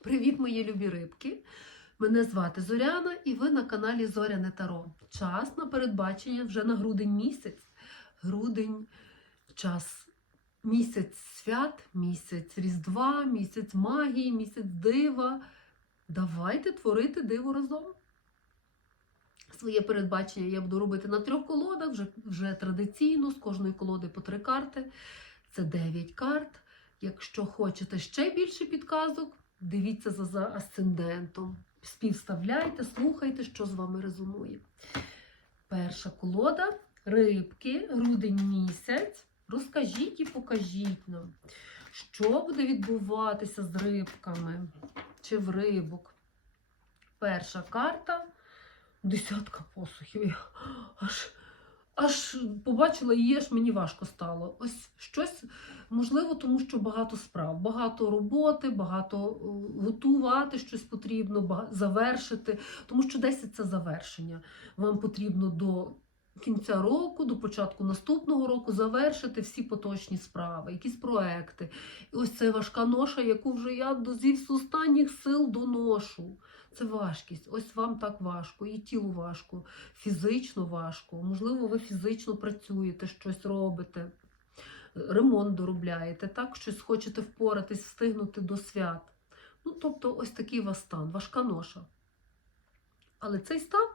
Привіт, мої любі рибки! Мене звати Зоряна і ви на каналі Зоряне Таро. Час на передбачення вже на грудень місяць. Грудень час місяць свят, місяць Різдва, місяць магії, місяць дива. Давайте творити диво разом. Своє передбачення я буду робити на трьох колодах, вже, вже традиційно, з кожної колоди по три карти. Це 9 карт. Якщо хочете ще більше підказок, дивіться за, за асцендентом. Співставляйте, слухайте, що з вами резонує. Перша колода рибки, грудень місяць. Розкажіть і покажіть нам, що буде відбуватися з рибками чи в рибок. Перша карта десятка посухів. Аж, аж побачила її, аж мені важко стало. Ось щось можливо, тому що багато справ, багато роботи, багато е, готувати щось потрібно, завершити. Тому що 10 це завершення. Вам потрібно до кінця року, до початку наступного року завершити всі поточні справи, якісь проекти. І ось це важка ноша, яку вже я до зі останніх сил доношу. Це важкість. Ось вам так важко, і тілу важко, фізично важко. Можливо, ви фізично працюєте, щось робите, ремонт доробляєте, так, щось хочете впоратись, встигнути до свят. Ну, тобто, ось такий у вас стан, важка ноша. Але цей стан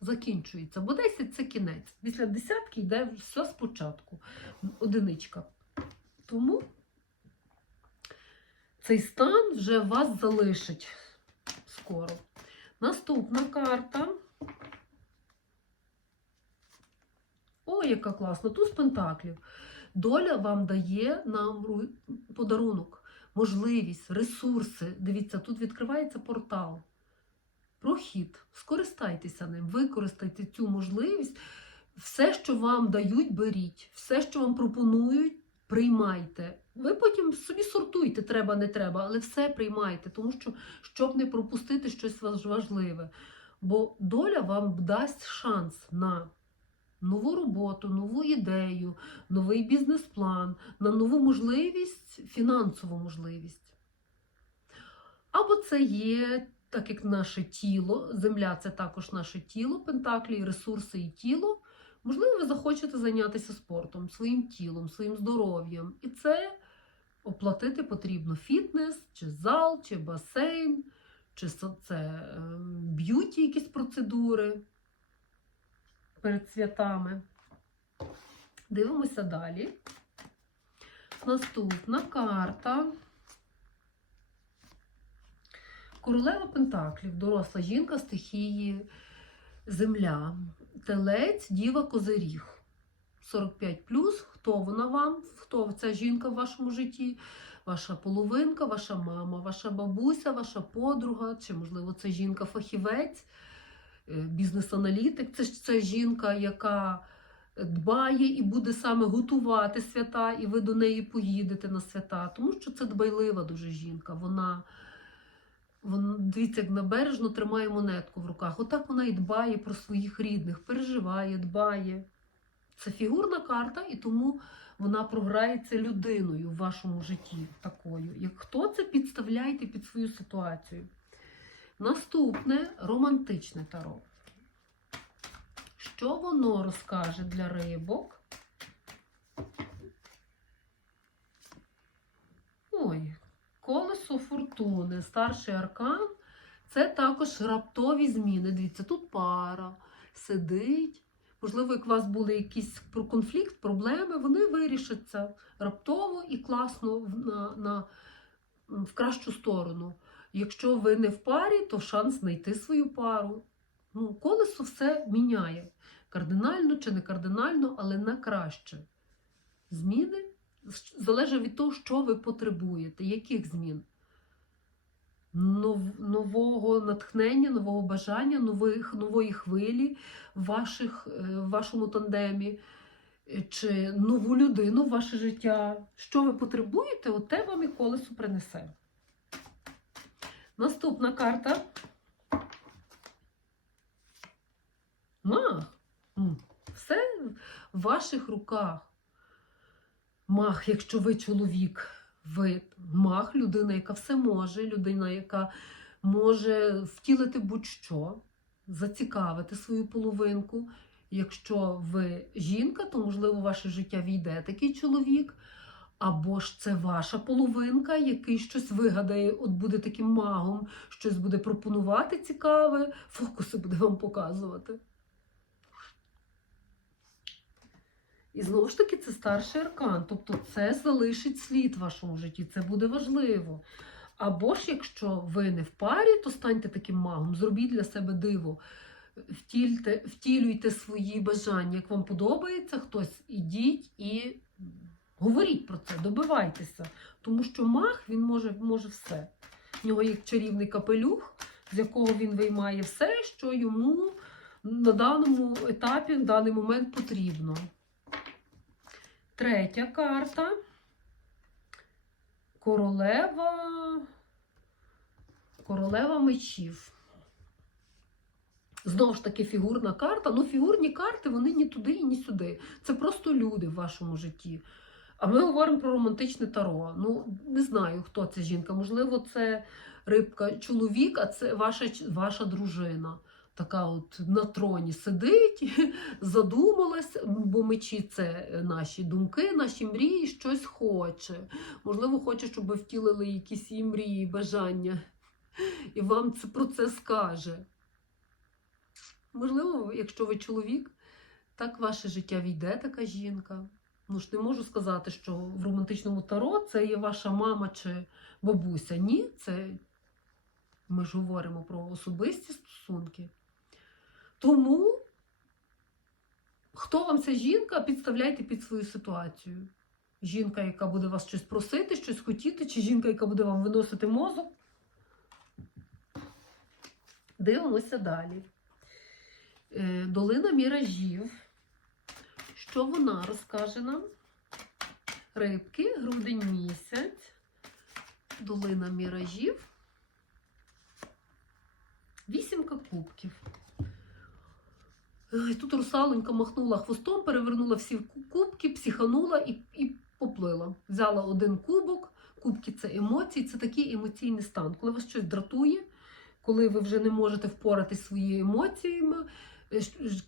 закінчується, бо 10 це кінець. Після десятки йде все спочатку. Одиничка. Тому цей стан вже вас залишить скоро. Наступна карта. О, яка класна! Туз пентаклів. Доля вам дає нам подарунок, можливість, ресурси. Дивіться, тут відкривається портал. Прохід. Скористайтеся ним, використайте цю можливість. Все, що вам дають, беріть. Все, що вам пропонують, приймайте. Ви потім собі сортуйте, треба, не треба, але все приймайте, тому що щоб не пропустити щось важливе. Бо доля вам дасть шанс на нову роботу, нову ідею, новий бізнес-план, на нову можливість, фінансову можливість. Або це є, так як наше тіло, земля це також наше тіло, пентаклі, ресурси і тіло. Можливо, ви захочете зайнятися спортом, своїм тілом, своїм здоров'ям. І це оплатити потрібно фітнес, чи зал, чи басейн, чи це е, б'юті, якісь процедури перед святами. Дивимося далі. Наступна карта. Королева Пентаклів, доросла жінка стихії Земля. Телець, Діва Козиріг. 45 плюс, Хто вона вам? Хто ця жінка в вашому житті? Ваша половинка, ваша мама, ваша бабуся, ваша подруга, чи, можливо, це жінка-фахівець, е, бізнес-аналітик. Це ж це жінка, яка дбає і буде саме готувати свята, і ви до неї поїдете на свята. Тому що це дбайлива дуже жінка. Вона, вона дивіться, як набережно тримає монетку в руках. Отак вона і дбає про своїх рідних, переживає, дбає. Це фігурна карта, і тому вона програється людиною в вашому житті такою. Як хто це підставляйте під свою ситуацію. Наступне романтичне таро. Що воно розкаже для рибок? Ой, колесо фортуни, старший аркан. Це також раптові зміни. Дивіться, тут пара сидить. Можливо, як у вас були якісь конфлікт, проблеми, вони вирішаться раптово і класно на, на, в кращу сторону. Якщо ви не в парі, то шанс знайти свою пару. Ну, колесо все міняє. Кардинально чи не кардинально, але на краще. Зміни залежать від того, що ви потребуєте, яких змін. Нов- нового натхнення, нового бажання, нових, нової хвилі в, е, в вашому тандемі, е, чи нову людину в ваше життя. Що ви потребуєте, от те вам і колесо принесе. Наступна карта. Мах. Все в ваших руках. Мах, якщо ви чоловік. Ви маг, людина, яка все може, людина, яка може втілити будь-що, зацікавити свою половинку. Якщо ви жінка, то можливо в ваше життя війде такий чоловік. Або ж це ваша половинка, який щось вигадає, от буде таким магом, щось буде пропонувати цікаве, фокуси буде вам показувати. І знову ж таки, це старший аркан, тобто це залишить слід в вашому житті, це буде важливо. Або ж, якщо ви не в парі, то станьте таким магом, зробіть для себе диво, втільте, втілюйте свої бажання. Як вам подобається хтось, ідіть і говоріть про це, добивайтеся. Тому що маг він може, може все. В нього є чарівний капелюх, з якого він виймає все, що йому на даному етапі, в даний момент потрібно. Третя карта. Королева. Королева мечів. Знову ж таки, фігурна карта. Ну, фігурні карти вони ні туди і ні сюди. Це просто люди в вашому житті. А ми говоримо про романтичне таро. Ну, не знаю, хто це жінка. Можливо, це рибка чоловік, а це ваша, ваша дружина. Така от на троні сидить, задумалась, бо мечі це наші думки, наші мрії, щось хоче. Можливо, хоче, щоб ви втілили якісь її мрії, бажання, і вам це про це скаже. Можливо, якщо ви чоловік, так ваше життя війде така жінка. Ну ж не можу сказати, що в романтичному таро це є ваша мама чи бабуся. Ні, це ми ж говоримо про особисті стосунки. Тому, хто вам ця жінка, підставляйте під свою ситуацію. Жінка, яка буде вас щось просити, щось хотіти, чи жінка, яка буде вам виносити мозок. Дивимося далі. Е, Долина міражів. Що вона розкаже нам? Рибки, грудень місяць, долина міражів, вісімка кубків. Тут русалонька махнула хвостом, перевернула всі кубки, психанула і, і поплила. Взяла один кубок. Кубки це емоції, це такий емоційний стан. Коли вас щось дратує, коли ви вже не можете впоратись своїми емоціями,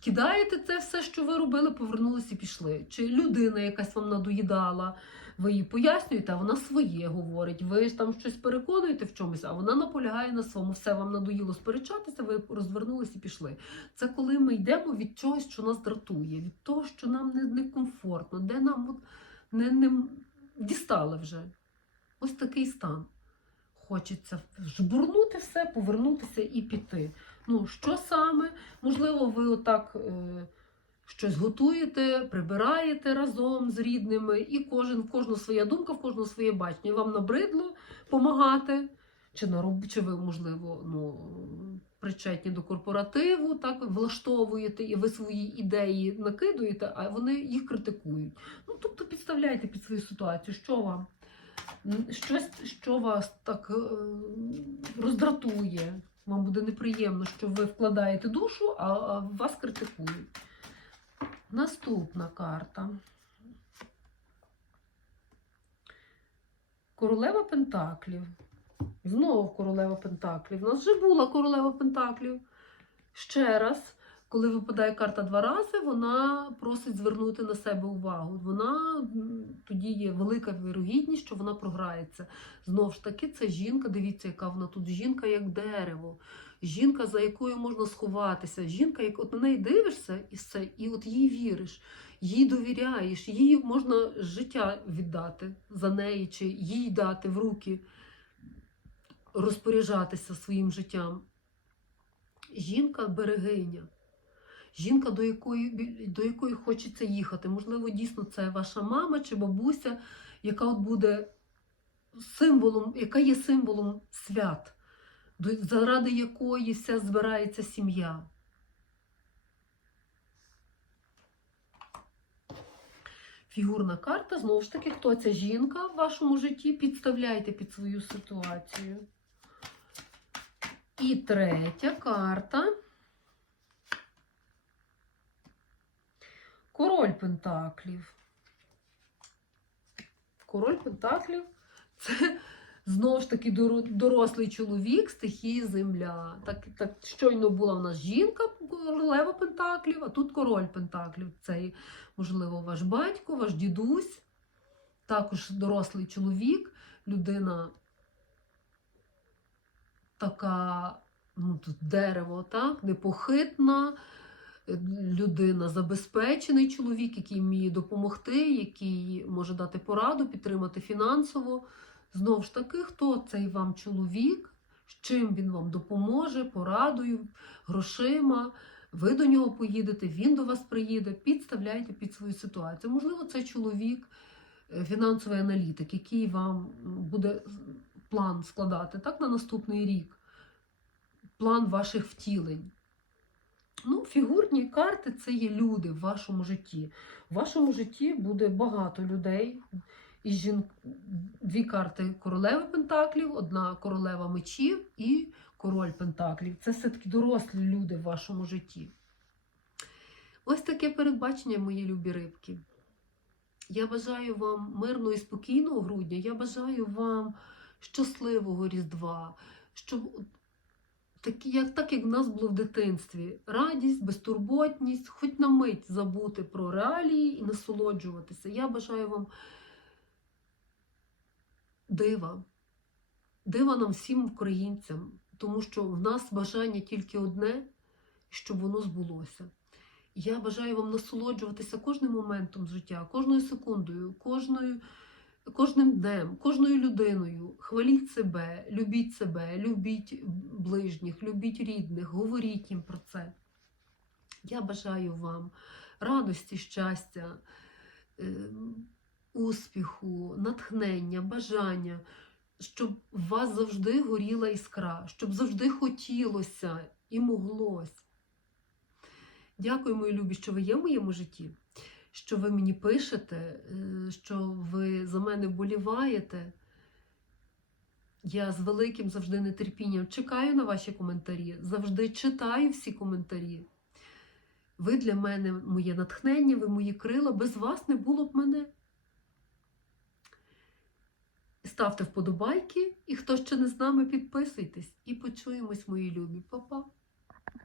кидаєте це все, що ви робили, повернулися і пішли. Чи людина якась вам надоїдала, ви їй пояснюєте, а вона своє говорить. Ви ж там щось переконуєте в чомусь, а вона наполягає на своєму. Все вам надоїло сперечатися, ви розвернулися і пішли. Це коли ми йдемо від чогось, що нас дратує, від того, що нам не, некомфортно, де нам от не, не дістали вже. Ось такий стан. Хочеться жбурнути все, повернутися і піти. Ну, що саме? Можливо, ви отак е, щось готуєте, прибираєте разом з рідними, і кожен, в кожного своя думка, в кожного своє бачення. І вам набридло допомагати, чи, на, чи ви, можливо, ну, причетні до корпоративу, так, влаштовуєте, і ви свої ідеї накидуєте, а вони їх критикують. Ну, тобто підставляйте під свою ситуацію, що вам? Щось, що вас так е, роздратує, вам буде неприємно, що ви вкладаєте душу, а, вас критикують. Наступна карта. Королева Пентаклів. Знову королева Пентаклів. У нас вже була королева Пентаклів. Ще раз, коли випадає карта два рази, вона просить звернути на себе увагу. Вона тоді є велика вірогідність, що вона програється. Знову ж таки, це жінка. Дивіться, яка вона тут жінка, як дерево. Жінка, за якою можна сховатися. Жінка, як от на неї дивишся і все, і от їй віриш, їй довіряєш, їй можна життя віддати за неї, чи їй дати в руки, розпоряджатися своїм життям. Жінка берегиня. Жінка, до якої, до якої хочеться їхати. Можливо, дійсно це ваша мама чи бабуся, яка от буде символом, яка є символом свят, заради якої вся збирається сім'я. Фігурна карта, знову ж таки, хто ця жінка в вашому житті, підставляйте під свою ситуацію. І третя карта. Король Пентаклів. Король Пентаклів Це знову ж таки дорослий чоловік стихії земля. Так, так щойно була в нас жінка, королева Пентаклів, а тут король Пентаклів. Це, можливо, ваш батько, ваш дідусь, також дорослий чоловік, людина така, ну, тут дерево, так, непохитна. Людина забезпечений чоловік, який вміє допомогти, який може дати пораду, підтримати фінансово. Знову ж таки, хто цей вам чоловік, з чим він вам допоможе, порадою, грошима. Ви до нього поїдете, він до вас приїде, підставляйте під свою ситуацію. Можливо, це чоловік, е, фінансовий аналітик, який вам буде план складати так, на наступний рік, план ваших втілень. Ну, фігурні карти це є люди в вашому житті. В вашому житті буде багато людей. І жін... Дві карти королеви Пентаклів, одна королева мечів і король Пентаклів. Це все-таки дорослі люди в вашому житті. Ось таке передбачення, мої любі рибки. Я бажаю вам мирного і спокійного грудня. Я бажаю вам щасливого Різдва, щоб так, як, так, як в нас було в дитинстві, радість, безтурботність, хоч на мить забути про реалії і насолоджуватися. Я бажаю вам дива, дива нам всім українцям, тому що в нас бажання тільки одне, щоб воно збулося. Я бажаю вам насолоджуватися кожним моментом життя, кожною секундою, кожною, кожним днем, кожною людиною. Хваліть себе, любіть себе, любіть ближніх, любіть рідних, говоріть їм про це. Я бажаю вам радості, щастя, ем, успіху, натхнення, бажання, щоб у вас завжди горіла іскра, щоб завжди хотілося і моглось. Дякую, мої любі, що ви є в моєму житті, що ви мені пишете, е, що ви за мене вболіваєте. Я з великим завжди нетерпінням чекаю на ваші коментарі, завжди читаю всі коментарі. Ви для мене моє натхнення, ви мої крила. Без вас не було б мене. Ставте вподобайки, і хто ще не з нами, підписуйтесь. І почуємось, мої любі. Па-па!